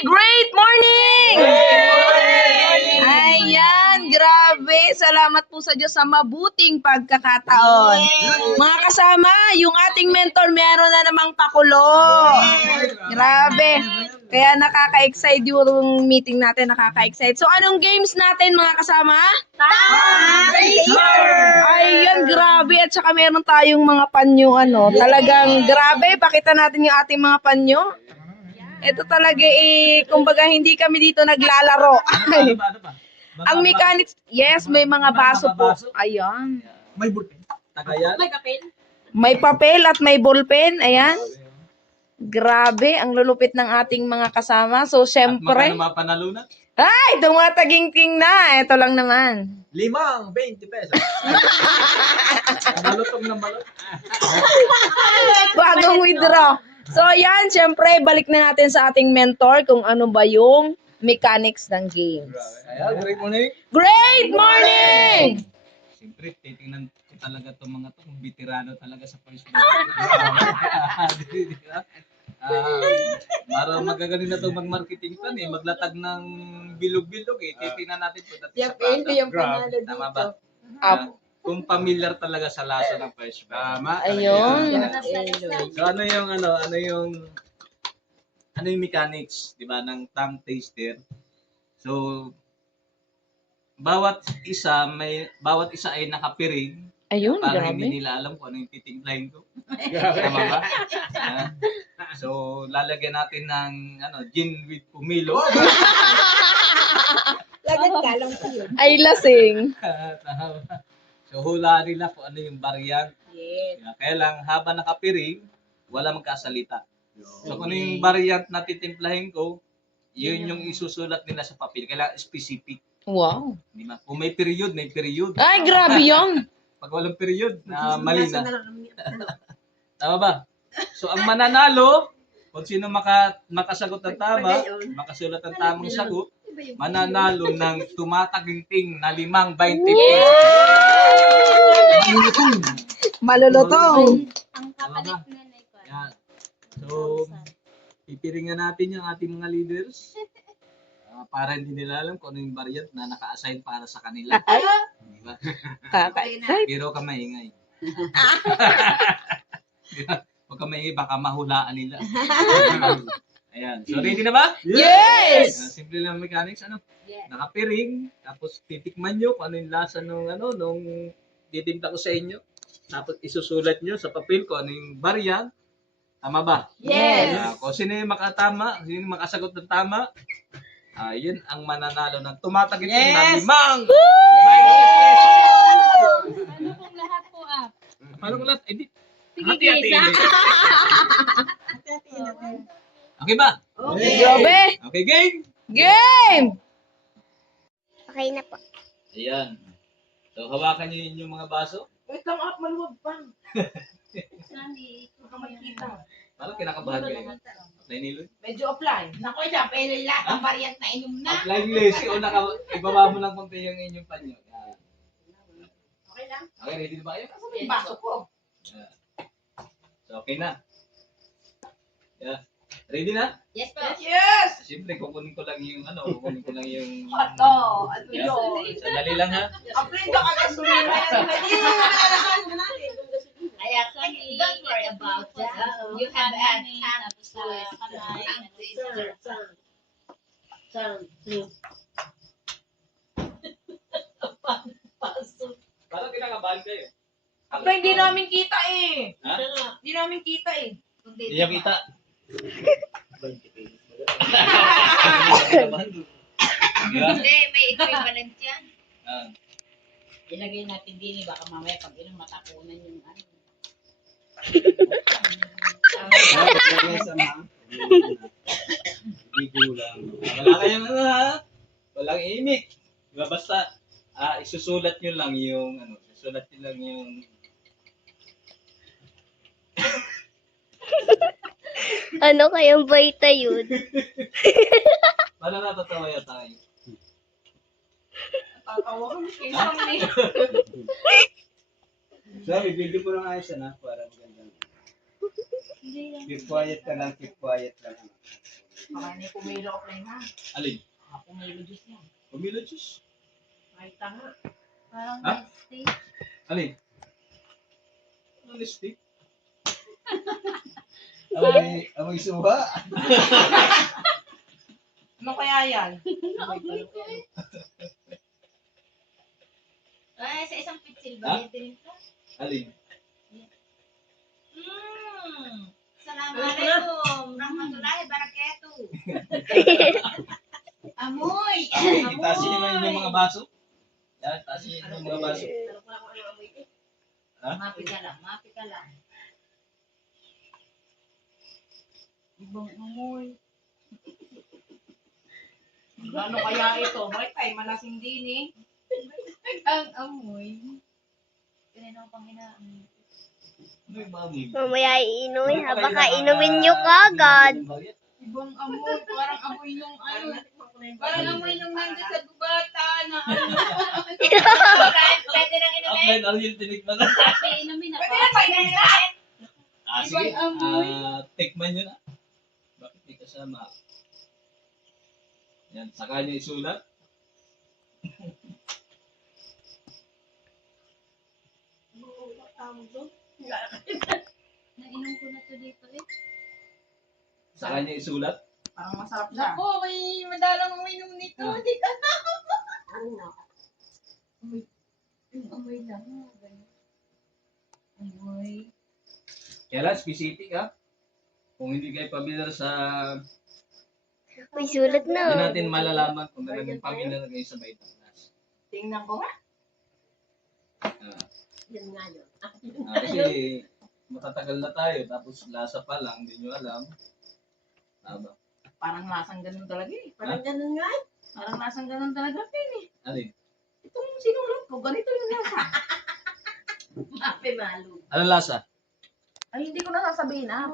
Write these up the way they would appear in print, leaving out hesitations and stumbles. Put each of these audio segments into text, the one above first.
Great morning! Ayan, grabe. Salamat po sa Diyos sa mabuting pagkakataon. Mga kasama, yung ating mentor meron na namang pakulo. Grabe. Kaya nakaka-excite yung meeting natin, nakaka-excite. So, anong games natin mga kasama? Ayan, grabe. At saka meron tayong mga panyo, talagang grabe. Pakita natin yung ating mga panyo. Ito talaga kumbaga hindi kami dito naglalaro. Ano ba? Ang mechanics, yes, may mga baso po. Ayan. May bulpen. Tagayan. May papel at may ballpen. Ayan. Grabe, ang lulupit ng ating mga kasama. So, syempre. Magkano mapanalunan? Ay, dumataging-ting na. Ito lang naman. 20 pesos. Malutong na malutong. Bagong withdraw. So, yan, syempre, balik na natin sa ating mentor kung ano ba yung mechanics ng games. Ayan, great morning. Great morning! Siyempre, titingnan ko talaga itong mga to, kung veterano talaga sa first Maro magagaling na itong mag-marketing pan maglatag ng bilog-bilog titingnan natin po dati sa plaza. Tama ba? Kung familiar talaga sa lasa ng fresh fruit. Tama. Ayun. So ano yung mechanics, 'di ba, ng tongue taster? So bawat isa ay nakapiring. Ayun, Para grabe. hindi nila alam kung ano yung titimplahin ko. Tama ba? So lalagyan natin ng gin with pomelo. Lagat ka lang po yun. Ay, lasing. So hula nila kung ano yung variant. Yes. Kaya lang habang nakapiring, wala magkasalita. So kung ano yung variant na titimplahin ko, yun yung isusulat nila sa papel. Kailangan specific. Wow. Di ba? Kung may period, may period. Ay, grabe yun. Pag walang period, mali na. Tama ba? So ang mananalo, kung sino makasagot ng tama, makasulat ng tamang sagot, mananalo ng tumataginting na 5 20 pesos. Malulutong. Ang kapalit na na ikaw. Yan. So, pipiringan natin yung ating mga leaders para hindi nila alam kung ano yung variant na naka-assign para sa kanila. Diba? Kaka-excite. Pero ka maingay. Diba? Huwag ka maingay, baka mahulaan nila. Ayan. So, ready na ba? Yes! Simple lang mechanics. Yes. Nakapiring, tapos titikman nyo kung ano yung lasa nung titimpla ko sa inyo. Tapos isusulat nyo sa papel kung ano yung variant. Tama ba? Yes. Kung sino yung makatama, sino yung makasagot ng tama, yun ang mananalo ng tumatagiting na 5 20 pesos. Ano pong lahat po up? Paano ko lahat? Hindi. Sige, Hati-hati. Okay ba? Okay. Grabe. Okay, game! Game! Okay na po. Ayan. So, hawakan nyo yun yung mga baso. Wait lang, up, maluwag pa. Sandy. Baka makita. Parang kinakabahan kayo. Apply nilo. Medyo offline. Naku, siya, pero lahat ang variant na inom na. Apply lazy o ibaba mo lang konti yung inyong panyo. Yan. Okay lang. Okay, ready na ba kayo? Kasi may baso ko. Yan. So, okay na. Yeah. Ready na? Yes po. Yes! Siyempre, kukunin ko lang yung yung... Ano? Ano Yeah. yun? Sandali lang ha. Apply ka kagasolina yan. Hindi na nalalasan mo natin. Kaya don't worry about that. You have had time to Parang kinakabahan kayo. Apply, hindi namin kita eh. Ha? Hindi namin kita eh. Hindi niya kita. Hindi, may equivalent yan. Ilagay natin din baka mamaya pag ilang matapunan yung ano. Wala kayong ha? Walang imik. Diba basta isusulat nyo lang yung Ano kayang baita yun? Paano natatawa yata kayo? Tatawa ka, isang eh. Sabi, video ko lang ayos na para maganda. Keep quiet ka lang, keep quiet lang. Baka ni pumilo offline ha. Alin? Pumilo juice yan. Pumilo juice. Ay, tanga. Parang Ha? nasty. Alin? Ano stick? Amoy suha. Ano kaya yan? Ay, sa isang pitsil Ha? ba? Din ito. Alin? Assalamualaikum. Rahmatullahi barakatuh. Amoy. Itasin niyo yung mga baso. Yan, tasin niyo yung mga baso. Ha? Mapi ka lang, mapi ka lang. Ibang amoy. Ano kaya ito? Bakit tayo malasing din eh? Ang amoy. Kanina ko pang inaamoy. Ano yung baboy? Mamaya iinumin ha. Baka inumin nyo kagad. Ibang amoy, parang amoy nung ano. Parang amoy nung nandun sa gubata na ano. Pwede nang inumin. Offline, Ariel, tinikman na. Pwede inumin ako. Pwede na tayo inumin. Sige, Ibang amoy. tikman nyo na. Bakit di kasama? Yan, saka niyo isulat. Nainom ko na to dito eh. Saka niyo isulat. Parang masarap siya. Naku, may madalang uminom nito. Hindi ka na. Amoy lang. Amoy. Kailan specific ha? Kung hindi kayo pamilyar sa... May sulat Hindi na. natin malalaman kung talagang pamilyar na kayo sa Batangas. Tingnan ko nga. Yan nga yun. Kasi matatagal na tayo, tapos lasa pa lang, hindi nyo alam. Tama. Parang lasang ganun talaga eh. Parang ganun nga. Parang lasang ganun talaga eh. Alin? Itong sinulat ko, ganito yung lasa. Mapi malo. Ano lasa? Ay, hindi ko na sasabihin ah.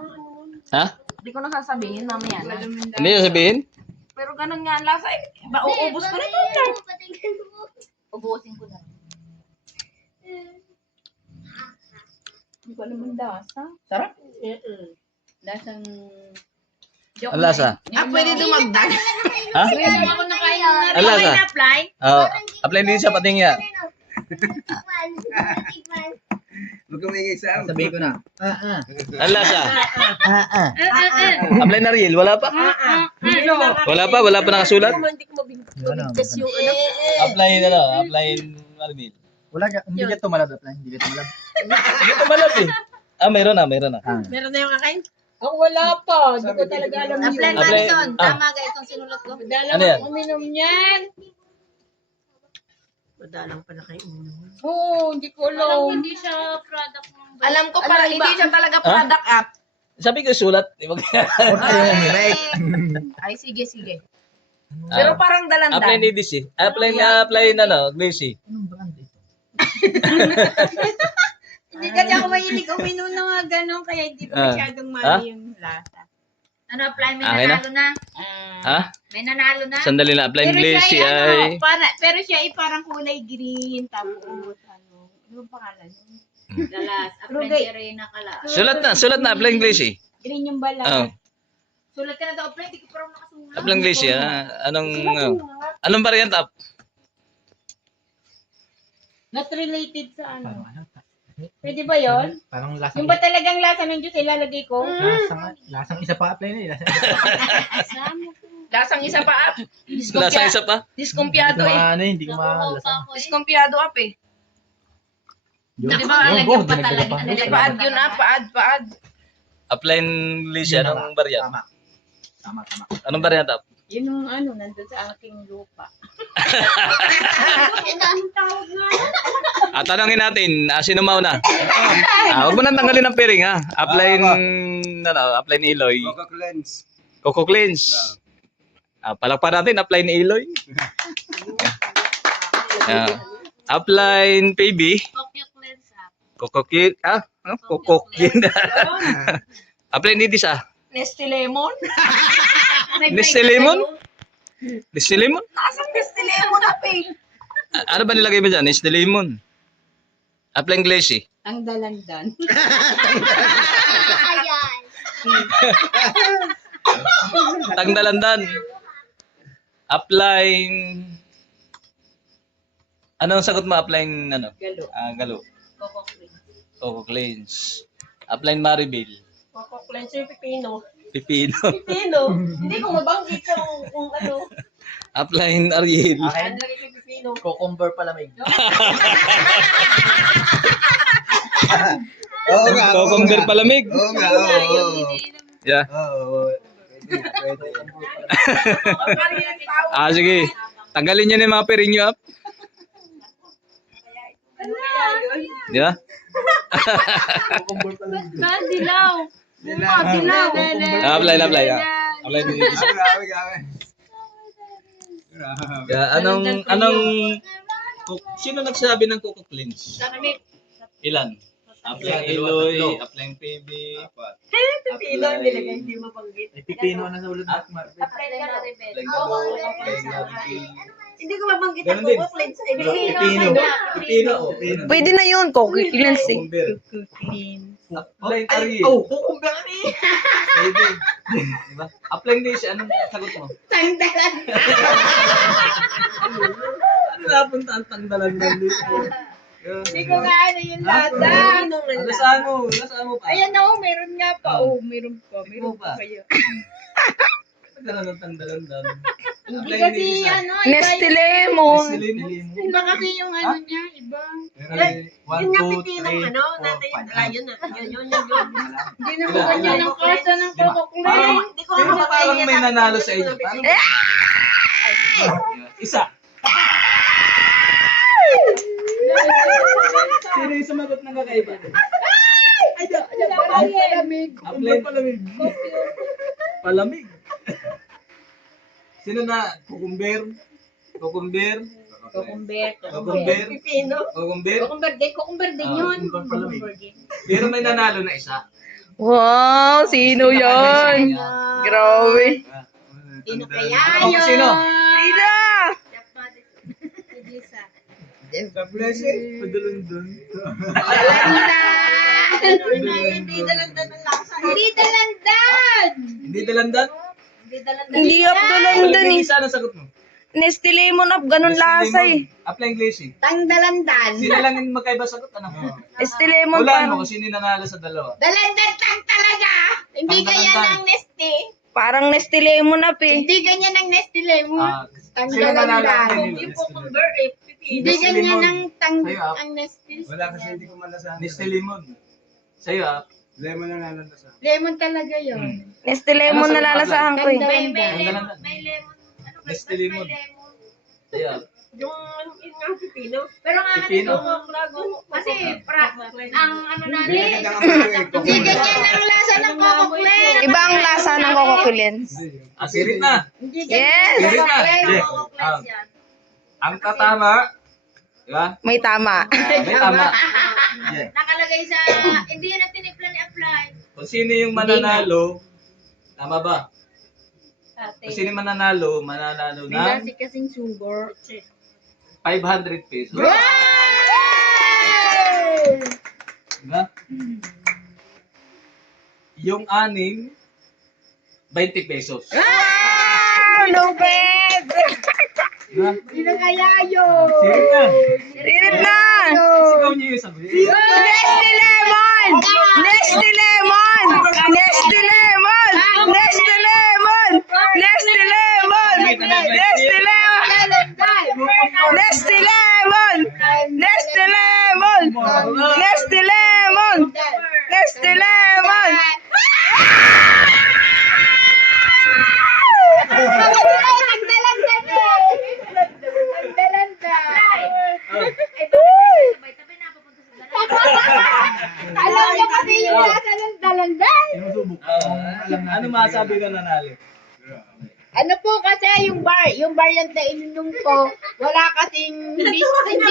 Ha? Hindi ko na sasabihin mamaya na. Hindi nyo sabihin? Pero ganun nga ang lasa eh. Ba, uubos ko na ito lang. Ubusin ko na. Hindi ko alam ang lasa. Sarap. Lasang... Ang lasa? Pwede dumagdag. Ha? Pwede ako nakain ng Ang lasa? apply. Oo. Apply din sa pating yan. Sabihin ko na. Ang lasa? Apply na real, wala pa? Wala pa nakasulat? Hindi ko mabigkas yung ano. Apply na no, apply Marvin. Wala ka, hindi ka tumalab. Hindi ka tumalab. Hindi ko malap eh. Mayroon na. Meron na yung akin? Ako wala pa. Hindi ko talaga alam yun. Apply Apply- Madison. ah. Tama ga itong sinulat ko. Madalang Ano yan? uminom yan. Madalang pa na kayo uminom. Oo, hindi ko Parang alam. hindi siya product ng Alam ko parang hindi siya talaga product app. Sabi ko sulat. Ay, sige. Pero parang dalandan. Apply ni DC. Apply na no, Glacy. Anong brand ito? Hindi kasi ako mahilig uminom na mga ganon, kaya hindi ko masyadong mali yung lasa. Ano, apply? May Okay na? nanalo na. Ha? May nanalo na. Sandali na, apply Pero Glacy siya ay, ay... pero siya ay parang kulay green, tapos ano pangalan? Dalas. Apply Rugay. si Reyna Kala. Sulat na, apply Glacy. Green yung balat. Oh, Sulat ka na daw, apply. Di ko parang nakasulat. apply Glacy. Anong variant up? Not related sa ano. Pwede ba yon? Parang lasang, Yung ba talagang lasa ng Diyos ilalagay ko? lasang isa pa apply na eh. Lasang isa pa app. Lasa isa pa? Diskumpiyado eh. Hindi ko malasa. Diskumpiyado app eh. Di ba? Yung pa talaga. Pa-add yun app. Pa-add. Apply Glacy, anong variant? Tama. Anong variant up? Yun yung ano, nandun sa aking lupa. Tanongin natin, sino mauna? Huwag mo nang tanggalin ng pairing ha. Apply ni Eloy. Coco Cleanse. Palakpan natin, apply ni Eloy. Apply PB. Kokyo cleanse up. Coco Cleanse. Apply ni Disa. Nestle Lemon. Nestle Lemon? Nestle Lemon? Lasang Nestle Lemon app eh. Ano ba nilagay mo dyan? Nestle Lemon. Apply Glacy. Ang dalandan. Ayan. Tangdalandan. Applying... Ano ang sagot mo? Applying ano? Galo. Galo. Coco cream. Coco Cleanse. Applying Maribel. Coco cleanser pipino. Pipino. Pipino. Hindi ko mabanggit kung ano. Applying Ariel. Akin, Lagi ko pipino. cucumber palamig. Oo nga. Cucumber palamig. Oo nga, oo. Yeah. Oo. Sige. Tanggalin nyo na yung mga piring nyo up. Di ba? Dilaw. Apply. Apply din. Grabe, grabe. Anong sino nagsabi ng Coco Cleanse? Ilan? Applying Eloy, applying PB. Pipino, nilagay hindi mabanggit. May pipino na sa ulo ng Marvel. Apply ka na rin. Applying Maribel. Hindi ko mabanggit Ganun ang din. Coco cleanser. Pipino. Pipino. Pwede na yun, Coco Cleanse eh. Cucumber. Applying Ariel. Oh, cucumber ni. Pwede. Diba? Applying din siya. Anong sagot mo? Ano napunta ang tangdalandan dito? Hindi ko nga ano yung lata. Nasaan mo pa? Ayan na, meron nga pa. Meron pa. Meron pa kayo. Nagkaroon ng tangdalandan. Hindi kasi ano, Nestle Lemon. iba kasi yung ano niya, iba. Yun nga pipino, ano, natin yun na. Yun. Hindi na ko ganyan ang kasa ng Coco cleanser. Hindi ko nga Parang may nanalo sa inyo. Isa. Sino yung sumagot ng kakaiba? Palamig. Palamig. Sino na? Cucumber? Cucumber. pipino. Cucumber din yun. Palamig. Pero may nanalo na isa. Wow, sino yan? Grabe. Sino kaya Ako yun? sino? Sino? Padulundun. Hindi dalandan ng lasa. Hindi dalandan! Hindi dalandan? Hindi up doon eh. Isa na sagot mo. Nestle Lemon up, ganun lasa eh. Applying glazing. Tang dalandan. Sino lang yung magkaiba sagot? Ano? Nestle Lemon Hulaan mo parang, kung sino yung nanalo sa dalawa. Dalandan tang talaga! Hindi Tang ganyan dalandan. ang Neste. parang Nestle Lemon up eh. Hindi ganyan ang Neste Lemon. Sino nanalo? dalandan. Yung cucumber eh. Hindi Neste ganyan Lemon. ang Sa'yo, ah. ang Neste. Wala kasi hindi ko malasahan. Nestle Lemon. Sa'yo Lemon ang lalabas. Lemon talaga yun. Nestle Lemon Ano sa nalalasahan ko eh. Tang Ang dalandan. dalandan. May lemon. Ano ba? Nestle Lemon. Sa'yo Yung nga pipino. Pero nga Pipino. kasi ang ano natin. Hindi ganyan ang lasa ng Coco cleanser. Iba ang lasa ng Coco Cleanse. Sirit na. Hindi Yes! Sirit na. Coco cleanse yan. Ang tatama. Diba? May tama. May tama. Nakalagay sa, hindi yan ang tinipla ni Apply. Kung sino yung mananalo, tama ba? Kung sino yung mananalo ng kasing sugar. 500 pesos. Diba? Yung anim, 20 pesos. No bad! Diba? Sino kaya yun? Sirit na. Sirit na! Sigaw niyo yung sabi. Nestle Lemon! Nestle Lemon! Nestle Lemon! Nestle Lemon! Nestle Lemon! Nestle Lemon! Nestle Lemon! Nestle Lemon! Nestle Lemon! Nestle Lemon! Sabay-sabay na papunta sa dalan. Alam niyo kasi yung lasa ng dalandan. Sinusubok. Ano masabi ka nanalo? Ano po kasi yung variant na ininom ko, wala kasing, hindi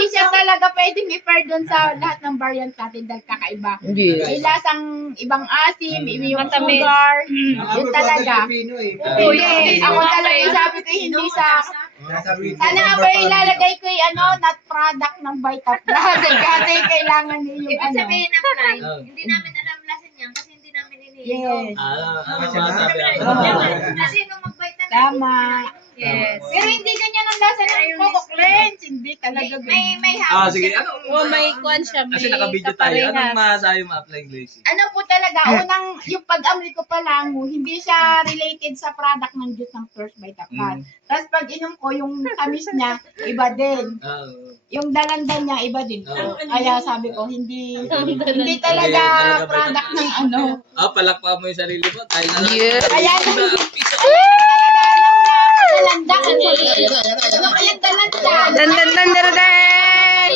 siya talaga pwedeng i-pair doon sa lahat ng variant natin dahil kakaiba. May lasang ibang asim, yung sugar, yun talaga. Hindi, ako talaga sabi ko hindi sa, sana nga ba ilalagay ko yung not product ng Vitaplus kasi kailangan niyo yung Ibig sabihin Apply, Oh. hindi namin alam lasin yan kasi hindi namin ini Yes. Masabi ako. Kasi nung mag-bite na Tama. Yes. Pero hindi ganyan ang lasa ng Coco Cleanse. Hindi talaga May Ah, hapon sige. siya. may kwan siya. Kasi naka-video tayo. Anong masabi mo, Apply Glacy? Ano po talaga, unang, yung pag-amoy ko pa lang, hindi siya related sa product ng juice ng First Bite of Cat. Tapos pag inom ko, yung tamis niya, iba din. Yung dalandan niya, iba din. Oo. Kaya sabi ko, hindi talaga Hindi talaga product ng ano. Palakpa mo yung sarili mo. Tayo na lang. Yes. Kaya Piso. dalandan. Ano kaya dalandan? Dan dan dan dan dan.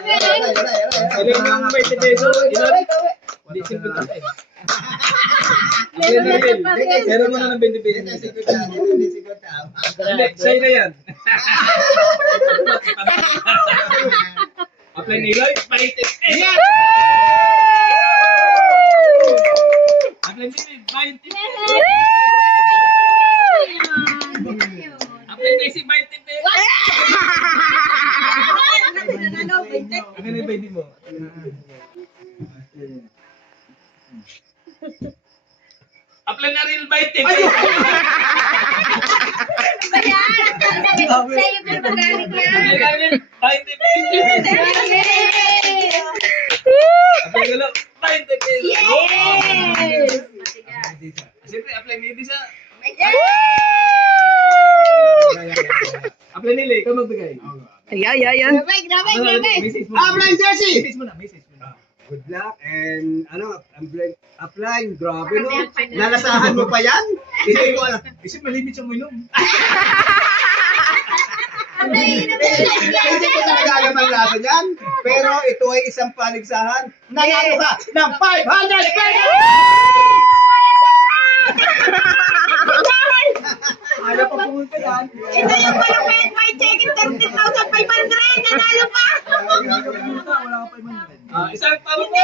Ilan yung 20 pesos? Ilan? Hindi, 50 eh. Pero mo na ng 20 pesos. Hindi, sa'yo na yan. Apply nilay, 20 pesos. Apply nilay, 20 pesos. Apply Glacy, 20 pesos. Ano na yung 20 mo? Apply na real 20 pesos. Sa'yo ko na magalit niya. Apply na real 20 pesos. Apply na lang, 20 pesos. Siyempre, apply na hindi sa... Apply nila, ikaw magbigay. Ayan. Message mo. Apply, Jesse! Message mo na, message mo na. Good luck and apply, grabe no? Lalasahan mo pa yan? Hindi ko alam. Kasi malimit siyang minom. Hindi ko talaga alam ang lasa niyan. Pero ito ay isang paligsahan. Nanalo ka ng 500 pesos! Ayaw pa pumunta yan. Ito yung walang may check-in 13,500. Nanalo pa. Wala ka 500. Isang tawag po!